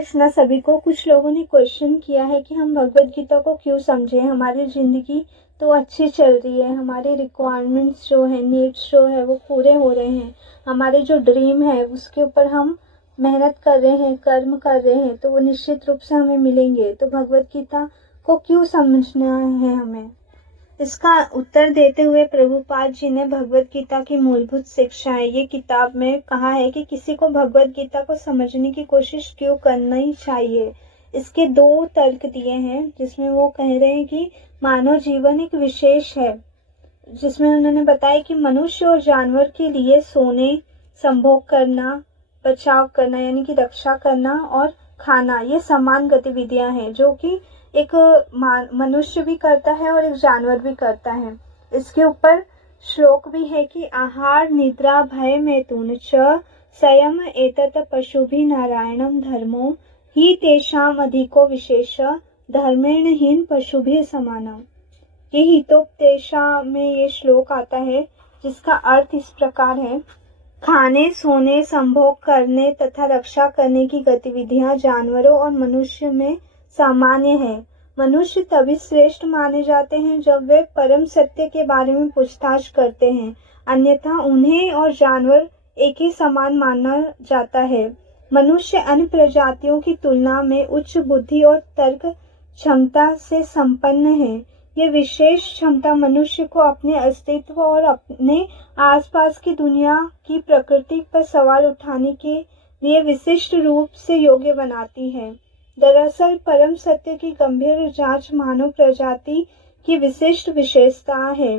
कृष्णा सभी को। कुछ लोगों ने क्वेश्चन किया है कि हम भगवत गीता को क्यों समझें। हमारी ज़िंदगी तो अच्छी चल रही है, हमारे रिक्वायरमेंट्स जो है, नीड्स जो है वो पूरे हो रहे हैं, हमारे जो ड्रीम है उसके ऊपर हम मेहनत कर रहे हैं, कर्म कर रहे हैं, तो वो निश्चित रूप से हमें मिलेंगे। तो भगवत गीता को क्यों समझना है हमें, इसका उत्तर देते हुए प्रभुपाद जी ने भगवत गीता की मूलभूत शिक्षाएं ये किताब में कहा है कि किसी को भगवत गीता को समझने की कोशिश क्यों करनी चाहिए। इसके दो तर्क दिए हैं, जिसमें वो कह रहे हैं कि मानव जीवन एक विशेष है, जिसमें उन्होंने बताया कि मनुष्य और जानवर के लिए सोने, संभोग करना, बचाव करना यानी कि रक्षा करना और खाना ये समान गतिविधियां हैं, जो कि एक मनुष्य भी करता है और एक जानवर भी करता है। इसके ऊपर श्लोक भी है कि आहार निद्रा भय मैथुन च संयम एतत् पशुभिः नारायणं धर्मो हि तेषाम् अधिको विशेष धर्मेण हीन पशुभिः समानम्। ये हितोपदेशा में ये श्लोक आता है, जिसका अर्थ इस प्रकार है। खाने, सोने, संभोग करने तथा रक्षा करने की गतिविधियां जानवरों और मनुष्य में सामान्य है। मनुष्य तभी श्रेष्ठ माने जाते हैं जब वे परम सत्य के बारे में पूछताछ करते हैं, अन्यथा उन्हें और जानवर एक ही समान माना जाता है। मनुष्य अन्य प्रजातियों की तुलना में उच्च बुद्धि और तर्क क्षमता से संपन्न है। ये विशेष क्षमता मनुष्य को अपने अस्तित्व और अपने आसपास की दुनिया की प्रकृति पर सवाल उठाने के लिए विशिष्ट रूप से योग्य बनाती है। दरअसल परम सत्य की गंभीर जांच मानव प्रजाति की विशिष्ट विशेषता है।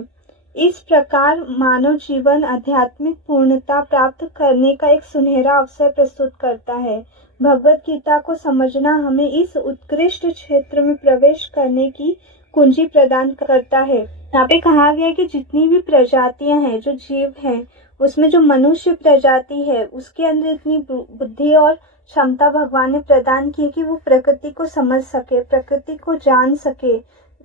इस प्रकार मानव जीवन आध्यात्मिक पूर्णता प्राप्त करने का एक सुनहरा अवसर प्रस्तुत करता है। भगवत गीता को समझना हमें इस उत्कृष्ट क्षेत्र में प्रवेश करने की कुंजी प्रदान करता है। यहाँ पे कहा गया है कि जितनी भी प्रजातियां हैं, जो जीव हैं, उसमें जो मनुष्य प्रजाति है उसके अंदर इतनी बुद्धि और क्षमता भगवान ने प्रदान की है कि वो प्रकृति को समझ सके, प्रकृति को जान सके।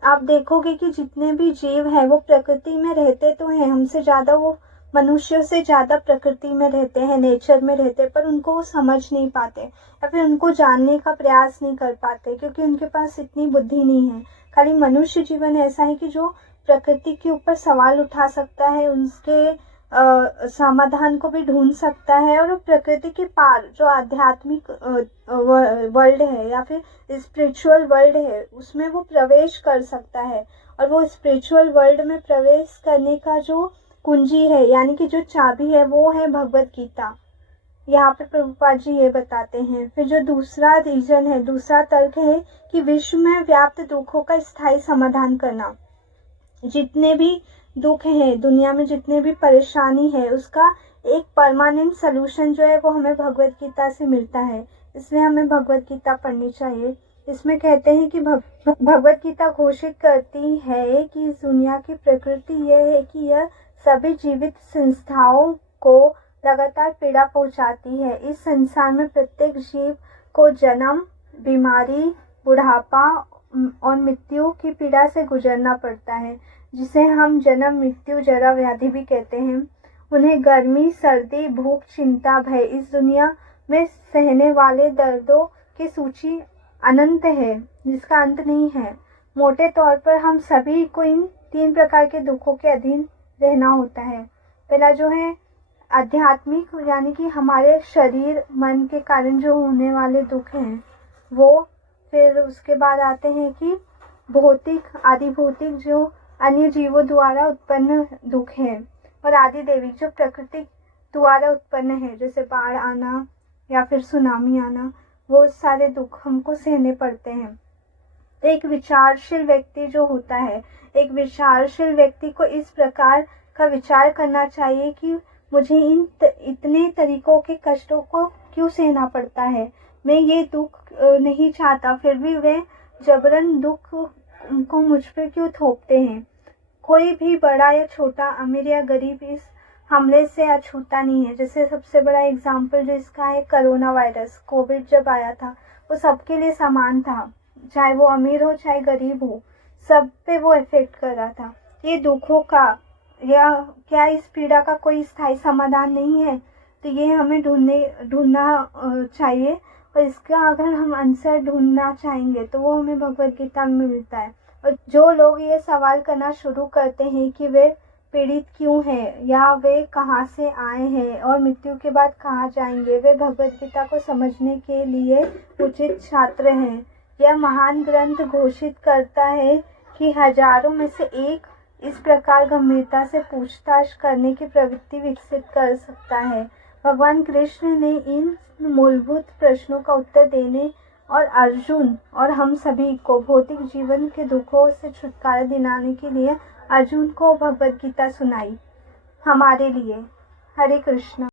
आप देखोगे कि जितने भी जीव हैं वो प्रकृति में रहते तो हैं, हमसे ज्यादा वो मनुष्यों से ज्यादा प्रकृति में रहते हैं, नेचर में रहते हैं, पर उनको वो समझ नहीं पाते या फिर उनको जानने का प्रयास नहीं कर पाते, क्योंकि उनके पास इतनी बुद्धि नहीं है। खाली मनुष्य जीवन ऐसा है कि जो प्रकृति के ऊपर सवाल उठा सकता है, उसके समाधान को भी ढूंढ सकता है, और प्रकृति के पार जो आध्यात्मिक वर्ल्ड है या फिर स्पिरिचुअल वर्ल्ड है उसमें वो प्रवेश कर सकता है। और वो स्पिरिचुअल वर्ल्ड में प्रवेश करने का जो कुंजी है यानी कि जो चाबी है वो है भगवत गीता। यहाँ पे प्रभुपाद जी ये बताते हैं। फिर जो दूसरा रीजन है, दूसरा तर्क है कि विश्व में व्याप्त दुखों का स्थायी समाधान करना। जितने भी दुख है दुनिया में, जितने भी परेशानी है, उसका एक परमानेंट सलूशन जो है वो हमें भगवत गीता से मिलता है। इसलिए हमें भगवत गीता पढ़नी चाहिए। इसमें कहते हैं कि भगवत गीता घोषित करती है कि इस दुनिया की प्रकृति यह है कि यह सभी जीवित संस्थाओं को लगातार पीड़ा पहुंचाती है। इस संसार में प्रत्येक जीव को जन्म, बीमारी, बुढ़ापा और मृत्यु की पीड़ा से गुजरना पड़ता है, जिसे हम जन्म, मृत्यु, जरा, व्याधि भी कहते हैं। उन्हें गर्मी, सर्दी, भूख, चिंता, भय, इस दुनिया में सहने वाले दर्दों की सूची अनंत है, जिसका अंत नहीं है। मोटे तौर पर हम सभी को इन 3 प्रकार के दुखों के अधीन रहना होता है। पहला जो है आध्यात्मिक, यानी कि हमारे शरीर मन के कारण जो होने वाले दुख हैं वो। फिर उसके बाद आते हैं कि भौतिक, आदि भौतिक जो अन्य जीवों द्वारा उत्पन्न दुख है, और आदि दैविक जो प्रकृति द्वारा उत्पन्न है, जैसे बाढ़ आना या फिर सुनामी आना, वो सारे दुख हमको सहने पड़ते हैं। एक विचारशील व्यक्ति जो होता है, एक विचारशील व्यक्ति को इस प्रकार का विचार करना चाहिए कि मुझे इतने तरीकों के कष्टों को क्यों सहना पड़ता है, मैं ये दुख नहीं चाहता, फिर भी वे जबरन दुख को मुझ पर क्यों थोपते हैं। कोई भी बड़ा या छोटा, अमीर या गरीब इस हमले से अछूता नहीं है। जैसे सबसे बड़ा एग्जाम्पल जो इसका है, कोरोना वायरस, कोविड जब आया था, वो सबके लिए समान था, चाहे वो अमीर हो चाहे गरीब हो, सब पे वो इफेक्ट कर रहा था। ये दुखों का या क्या इस पीड़ा का कोई स्थायी समाधान नहीं है, तो ये हमें ढूंढना चाहिए और इसका अगर हम आंसर ढूंढना चाहेंगे तो वो हमें भगवद गीता में मिलता है। और जो लोग ये सवाल करना शुरू करते हैं कि वे पीड़ित क्यों हैं या वे कहाँ से आए हैं और मृत्यु के बाद कहाँ जाएंगे, वे भगवद गीता को समझने के लिए उचित छात्र हैं। यह महान ग्रंथ घोषित करता है कि हजारों में से एक इस प्रकार गंभीरता से पूछताछ करने की प्रवृत्ति विकसित कर सकता है। भगवान कृष्ण ने इन मूलभूत प्रश्नों का उत्तर देने और अर्जुन और हम सभी को भौतिक जीवन के दुखों से छुटकारा दिलाने के लिए अर्जुन को भगवद गीता सुनाई हमारे लिए। हरे कृष्णा।